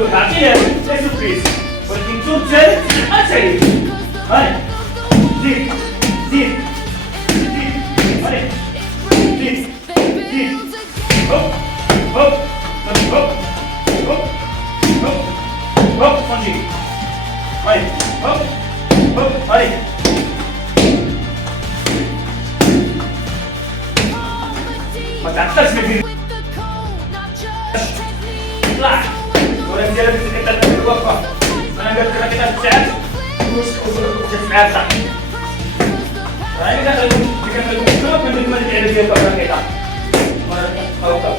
واحد عطيه لا سوربريز ولكن الدور الثالث اسهل. هاي زيد زيد زيد هاي زيد زيد هوب هوب هوب هوب هوب هوب فنجي هاي هوب هوب هاي ما تعطلش بالفيديو اطلع ولا ديالك انت توقف. انا قلت لك كده 9 ساعات صح هاي داخل كده كنت ما تدعي لي كده كده اوقف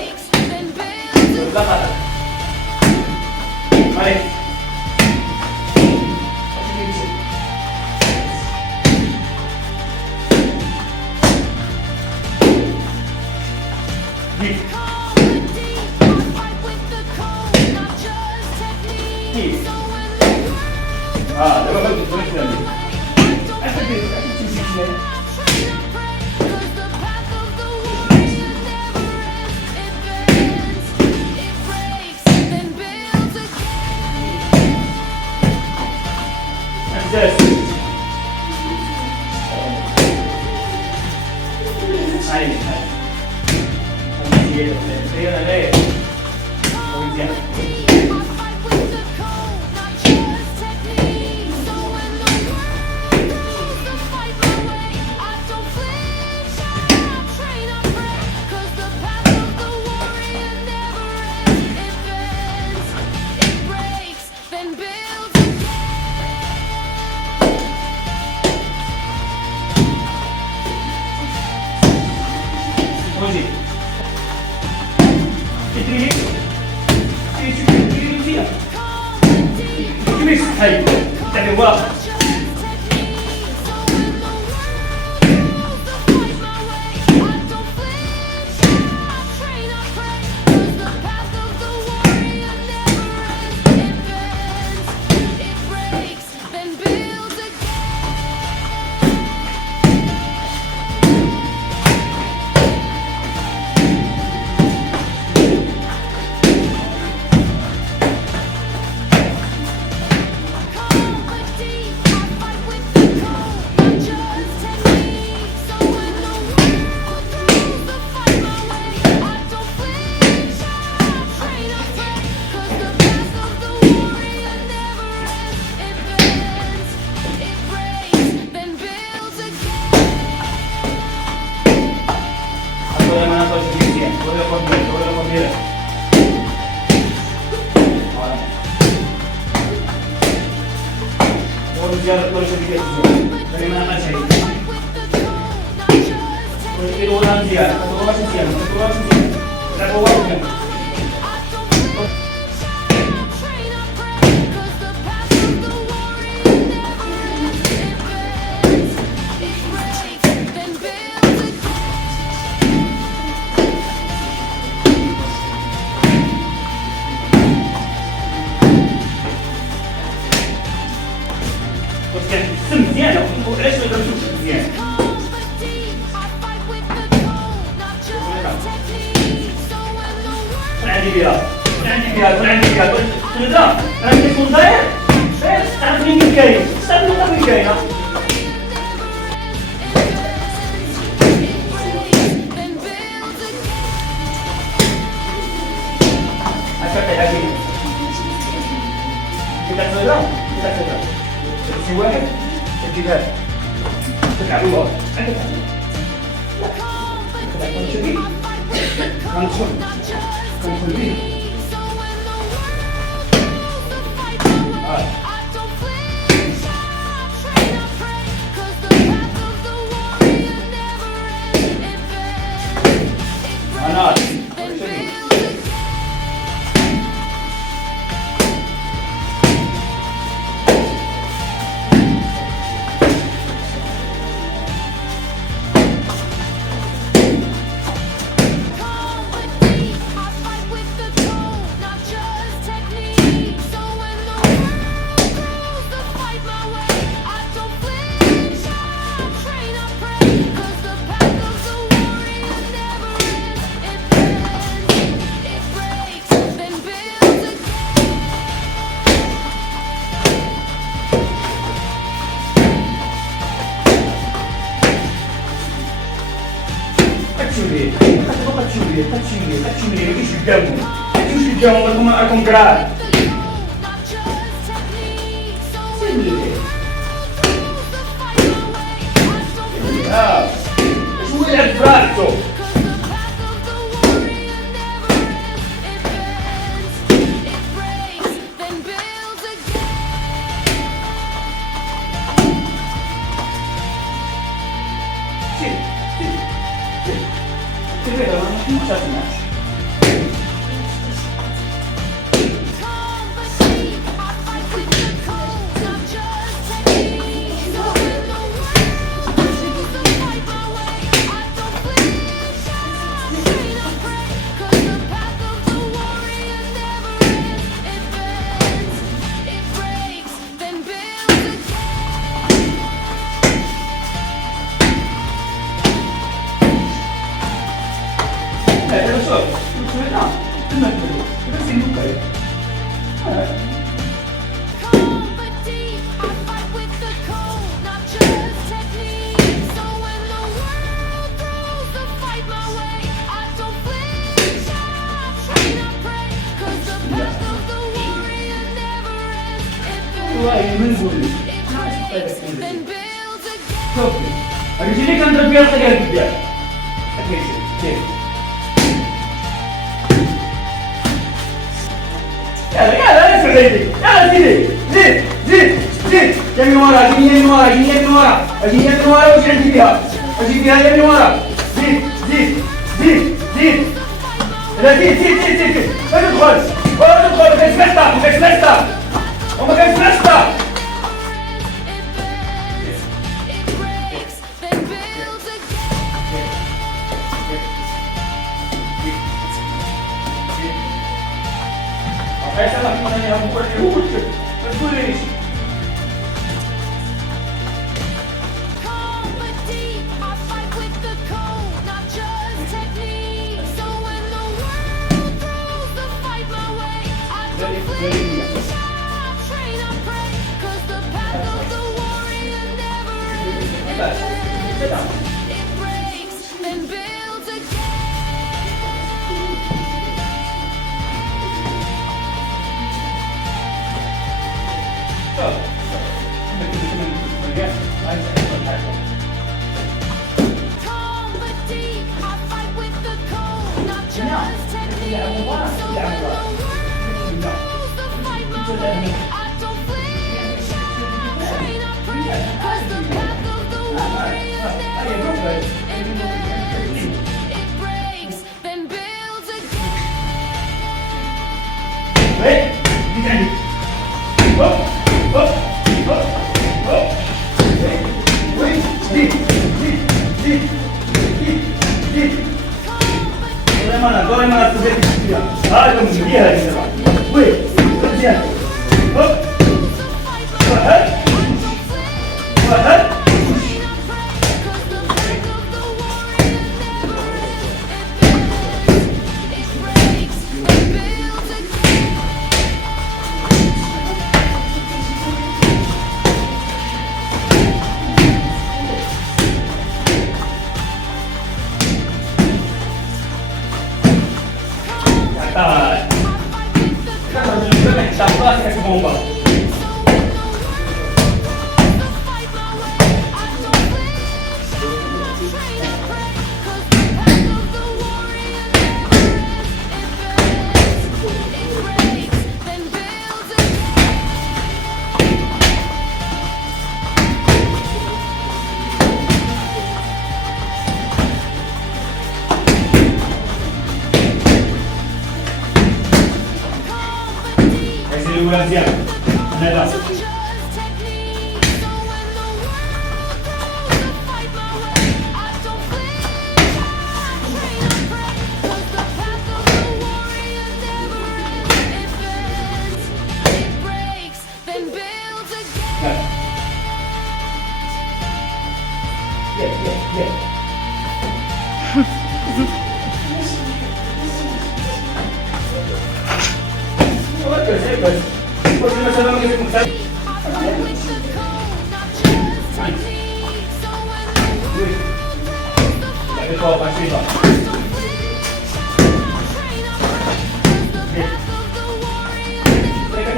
لا خلاص هاي ده بقى الدكتور الثاني أكيد تمسك شوية أساس هاي هي أنا ليه Così. E tri. Via. Che mi stai? Dai, guarda. Jarak boleh sedikit bagaimana saya itu orang dia satu orang sekian satu orang kan مزيانة وعلاش ما درتوش مزيان كون عندي بها تنضرب راه كيكون داير تعرف منين كاين تعرف النقطة فين كاينة هكا كيعجبني كتعتمد شي واحد تجيبها تلعبوها عندك لا نشوفي ندخل بيه انا touching me, ما تجيش قدامهم، ما تجيش قدامهم راكم كراع. شو يلعب براحته. رجلي كان ضرب بها الطريقه قدام. يلا اسمع ليدي، يلا زيد زيد زيد زيد، جاي من ورا، جيني من ورا، جيني من ورا، اجيني من ورا واش عندي بها؟ اجي بها هي من ورا، زيد زيد زيد زيد، لا زيد زيد زيد زيد، ما تدخلش، ما تدخل، ما كنسمعش طاق، ما كنسمعش طاق، وما كنسمعش طاق. Essa é a minha amor de hoje, mas por isso.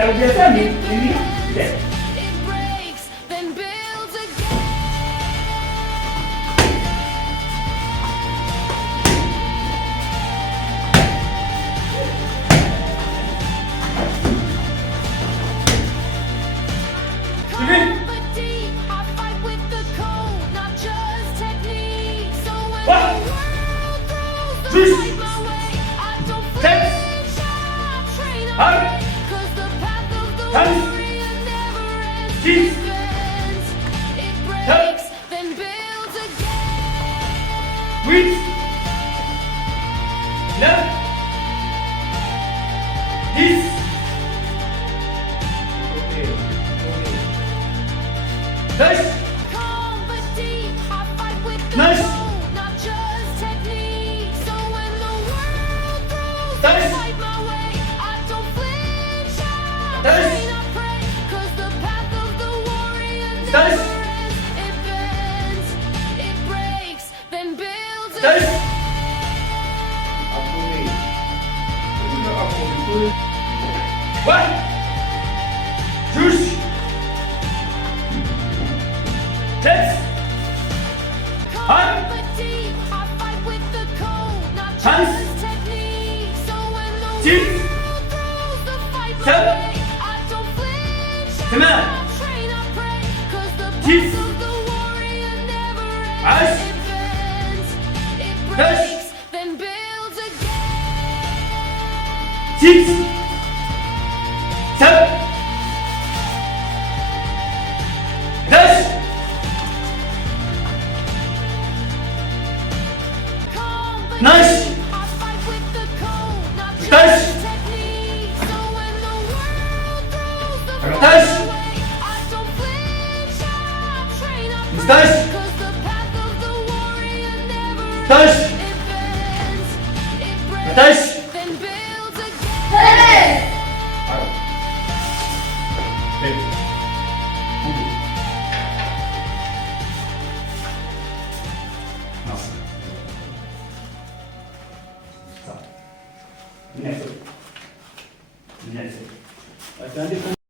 تعاود بها ثاني اللي لا Six.